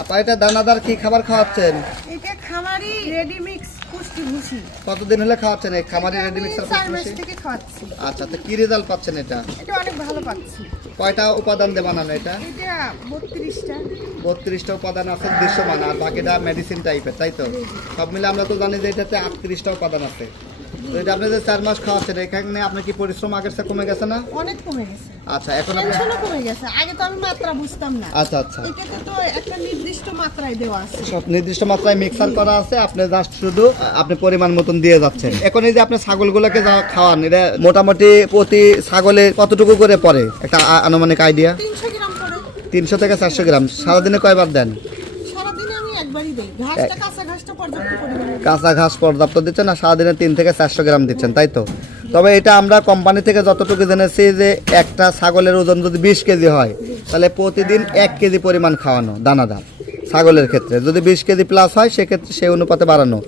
আপা এটা দানাদার কি খাবার খাওয়াচ্ছেন? এটা খামারি রেডি মিক্স পুষ্টি ভুসি কতদিন হলে খাওয়াচ্ছেন এই খামারি রেডি আমি মিক্সার চার মাস থেকে খাওয়াচ্ছি। আচ্ছা তো কি রেজাল্ট পাচ্ছেন এটা? এটা অনেক ভালো পাচ্ছি। কয়টা উপাদান দিয়ে বানানো এটা? এটা বত্রিশটা। বত্রিশটা উপাদান আছে দৃশ্যমান আর বাকিটা মেডিসিন টাইপের তাই তো? সব মিলে আমরা তো জানি যে এটাতে আটত্রিশটা উপাদান আছে। এটা আপনি যে চার মাস খাওয়াচ্ছেন এখানে আপনার কি পরিশ্রম আগের চেয়ে কমে গেছে না? অনেক কমে গেছে। আচ্ছা এখন আপনি টেনশনও কমে গেছে। আগে তো আমি মাত্রা বুঝতাম না। আচ্ছা আচ্ছা। এটাতে তো একটা নির্দিষ্ট মাত্রায় দেওয়া আছে। সব নির্দিষ্ট মাত্রায় মিক্সার করা আছে আপনি জাস্ট শুধু আপনি পরিমাণ মতন দিয়ে যাচ্ছেন। এখন এই যে আপনি ছাগলগুলোকে যা খাওয়ান এটা মোটামুটি প্রতি ছাগলে কতটুকু করে পড়ে? একটা আনুমানিক আইডিয়া তিনশো গ্রাম করে তিনশো থেকে চারশো গ্রাম। সারাদিনে কয়বার দেন? একবারই দিই। ঘাসটা কাঁচা ঘাসটা পর্যাপ্ত পরিমাণে কাঁচা ঘাস পর্যাপ্ত দিচ্ছেন আর সারাদিনে তিন থেকে চারশো গ্রাম দিচ্ছেন তাই তো? তবে এটা আমরা কোম্পানি থেকে যতটুকু জেনেছি যে একটা ছাগলের ওজন যদি বিশ কেজি হয় তাহলে প্রতিদিন এক কেজি পরিমাণ খাওয়ানো দানাদার ছাগলের ক্ষেত্রে। যদি বিশ কেজি প্লাস হয় সেক্ষেত্রে সেই অনুপাতে বাড়ানো।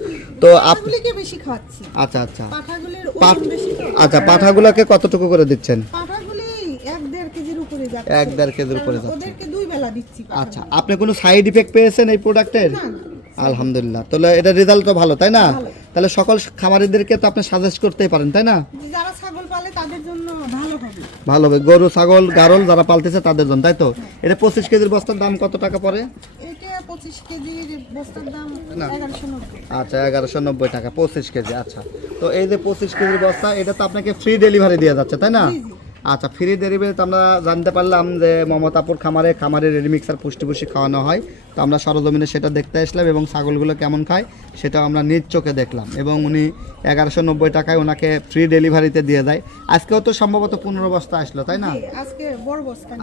তো আপ পাঠাগুলিকে বেশি খাওয়াচ্ছি। আচ্ছা আচ্ছা। আচ্ছা পাঠাগুলোকে কতটুকু করে দিচ্ছেন? এক দেড় কেজির উপরে এক দেড় কেজির উপরে যাচ্ছে। দিচ্ছি আচ্ছা আপনি কোনো সাইড ইফেক্ট পেয়েছেন এই প্রোডাক্টের। আলহামদুলিল্লাহ। তাহলে এটা রেজাল্ট তো ভালো তাই না? তাহলে সকল খামারিদেরকে তো আপনি সাজেস্ট করতেই পারেন তাই না? যারা ছাগল পালে তাদের জন্য ভালো হবে। ভালো হবে। গরু ছাগল গারল যারা পালতেছে তাদের জন্য তাই তো? এটা পঁচিশ কেজির বস্তার দাম কত টাকা পড়ে। আচ্ছা এগারোশো নব্বই টাকা পঁচিশ কেজি আচ্ছা। তো এই যে পঁচিশ কেজির বস্তা এটা তো আপনাকে ফ্রি ডেলিভারি দেওয়া যাচ্ছে তাই না। আচ্ছা ফ্রি ডেলিভারি তো আমরা জানতে পারলাম যে মমতাপুর খামারে খামারে রেডি মিক্সার পুষ্টি পুষ্টি খাওয়ানো হয়। তো আমরা সরজমিনে সেটা দেখতে আসলাম এবং ছাগলগুলো কেমন খায় সেটাও আমরা নিজ চোখে দেখলাম এবং উনি এগারোশো নব্বই টাকায় ওনাকে ফ্রি ডেলিভারিতে দিয়ে দেয়। আজকেও তো সম্ভবত পনেরো বস্তা আসলো তাই না?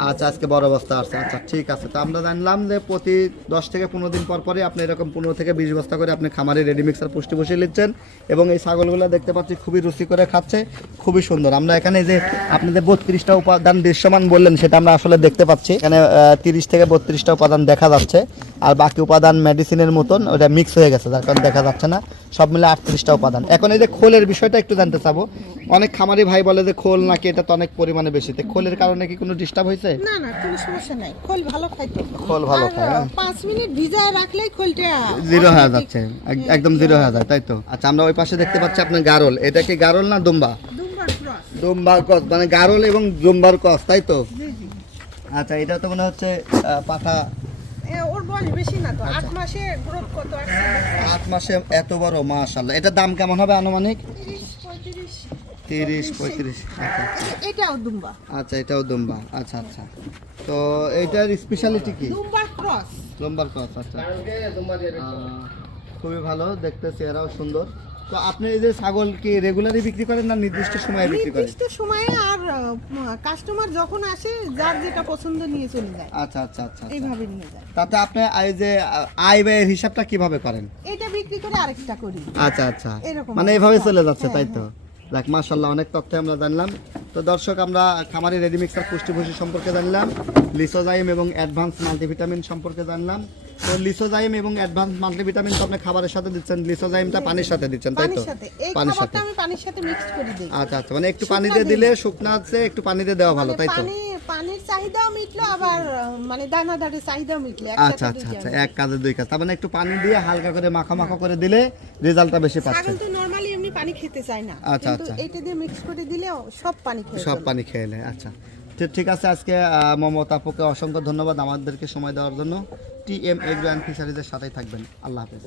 আচ্ছা আজকে বড় বস্তা আসছে। আচ্ছা ঠিক আছে। তো আমরা জানলাম যে প্রতি দশ থেকে পনেরো দিন পর পরে আপনি এরকম পনেরো থেকে বিশ বস্তা করে আপনি খামারে রেডি মিক্সার পুষ্টি বসিয়ে নিচ্ছেন এবং এই ছাগলগুলো দেখতে পাচ্ছি খুবই রুচি করে খাচ্ছে খুবই সুন্দর। আমরা এখানে যে আপনি যে বত্রিশটা উপাদান দৃশ্যমান বললেন সেটা আমরা আসলে দেখতে পাচ্ছি। এখানে তিরিশ থেকে বত্রিশটা উপাদান দেখা যাচ্ছে। আর বাকি উপাদান মেডিসিনের মতন ওটা মিক্স হয়ে গেছে যার কারণে দেখা যাচ্ছে না। সব মিলে আটত্রিশটা উপাদান। এখন এই যে খোলের বিষয়টা একটু জানতে চাবো। অনেক খামারি ভাই বলে যে খোল নাকি এটা তো অনেক পরিমাণে বেশি। তো খোলের কারণে কি কোনো ডিস্টার্ব হয়েছে? না না কোনো সমস্যা নাই। খোল ভালো খাইতো খোল ভালো খায়, হ্যাঁ। পাঁচ মিনিট ভিজায় রাখলেই খোলটা জিরো হয়ে যাচ্ছে একদম জিরো হয়ে যায় তাই তো? আচ্ছা আমরা ওই পাশে দেখতে পাচ্ছি আপনার গারল। এটা কি গারল না দুম্বা? দুম্বার কস মানে গারল এবং দুম্বার কস তাই তো? আচ্ছা এটা তো মনে হচ্ছে পাতা ওর বয়স বেশি না তো আট মাসে গ্রোথ কত? আট মাসে এত বড় মাশাল্লাহ এটার দাম কেমন হবে আনুমানিক? তিরিশ পঁয়ত্রিশ। আচ্ছা আচ্ছা। এটাও দুম্বা। আচ্ছা এটাও দুম্বা। আচ্ছা আচ্ছা। তো এইটার স্পেশালিটি কি? দুম্বার ক্রস। লম্বার কস আচ্ছা। খুবই ভালো দেখতে চেহারাও সুন্দর। তো আপনি এই যে ছাগল কি রেগুলারই বিক্রি করেন না নির্দিষ্ট সময়ে বিক্রি করেন? নির্দিষ্ট সময়ে আর কাস্টমার যখন আসে যার যেটা পছন্দ নিয়ে চলে যায়। আচ্ছা আচ্ছা আচ্ছা আচ্ছা। এইভাবে নিয়ে যায়। তাতে আপনি এই যে আয় ব্যয়ের হিসাবটা কীভাবে করেন? এটা বিক্রি করে আরেকটা করি। আচ্ছা আচ্ছা। এরকম মানে এইভাবে চলে যাচ্ছে হ্যাঁ, তাই তো? দেখ মাশাল্লাহ অনেক তথ্য আমরা জানলাম। তো দর্শক আমরা খামারি রেডি মিক্সার পুষ্টিভূষি সম্পর্কে জানলাম। লিসোজাইম এবং অ্যাডভান্স মাল্টিভিটামিন সম্পর্কে জানলাম। তো লিসোজাইম এবং অ্যাডভান্স মাল্টিভিটামিন তো আপনি খাবারের সাথে দিচ্ছেন লিসোজাইমটা পানির সাথে দিচ্ছেন তাই তো? পানির সাথে। আমি পানির সাথে মিক্সড করে দিই। আচ্ছা আচ্ছা মানে একটু শুকনা পানিতে দিলে। শুকনা আছে একটু পানিতে দেওয়া ভালো মানে তাই তো? পানি পানির চাহিদাও মিটলো আবার মানে দানাদারের চাহিদাও মিটলো আচ্ছা আচ্ছা আচ্ছা এক কাজে দুই কাজ তার মানে একটু পানি দিয়ে হালকা করে মাখা মাখা করে দিলে রেজাল্টটা বেশি পাচ্ছে তো নরমালি এমনি পানি খেতে চায় না আচ্ছা, আচ্ছা। এটা দিয়ে মিক্স করে দিলে সব পানি খেয়ে সব পানি খেয়ে নেয় আচ্ছা। ঠিক আছে, আজকে মমতা আপুকে অসংখ্য ধন্যবাদ আমাদেরকে সময় দেওয়ার জন্য। টি এম এগ্রো অ্যান্ড ফিশারিজের সাথেই থাকবেন। আল্লাহ হাফেজ।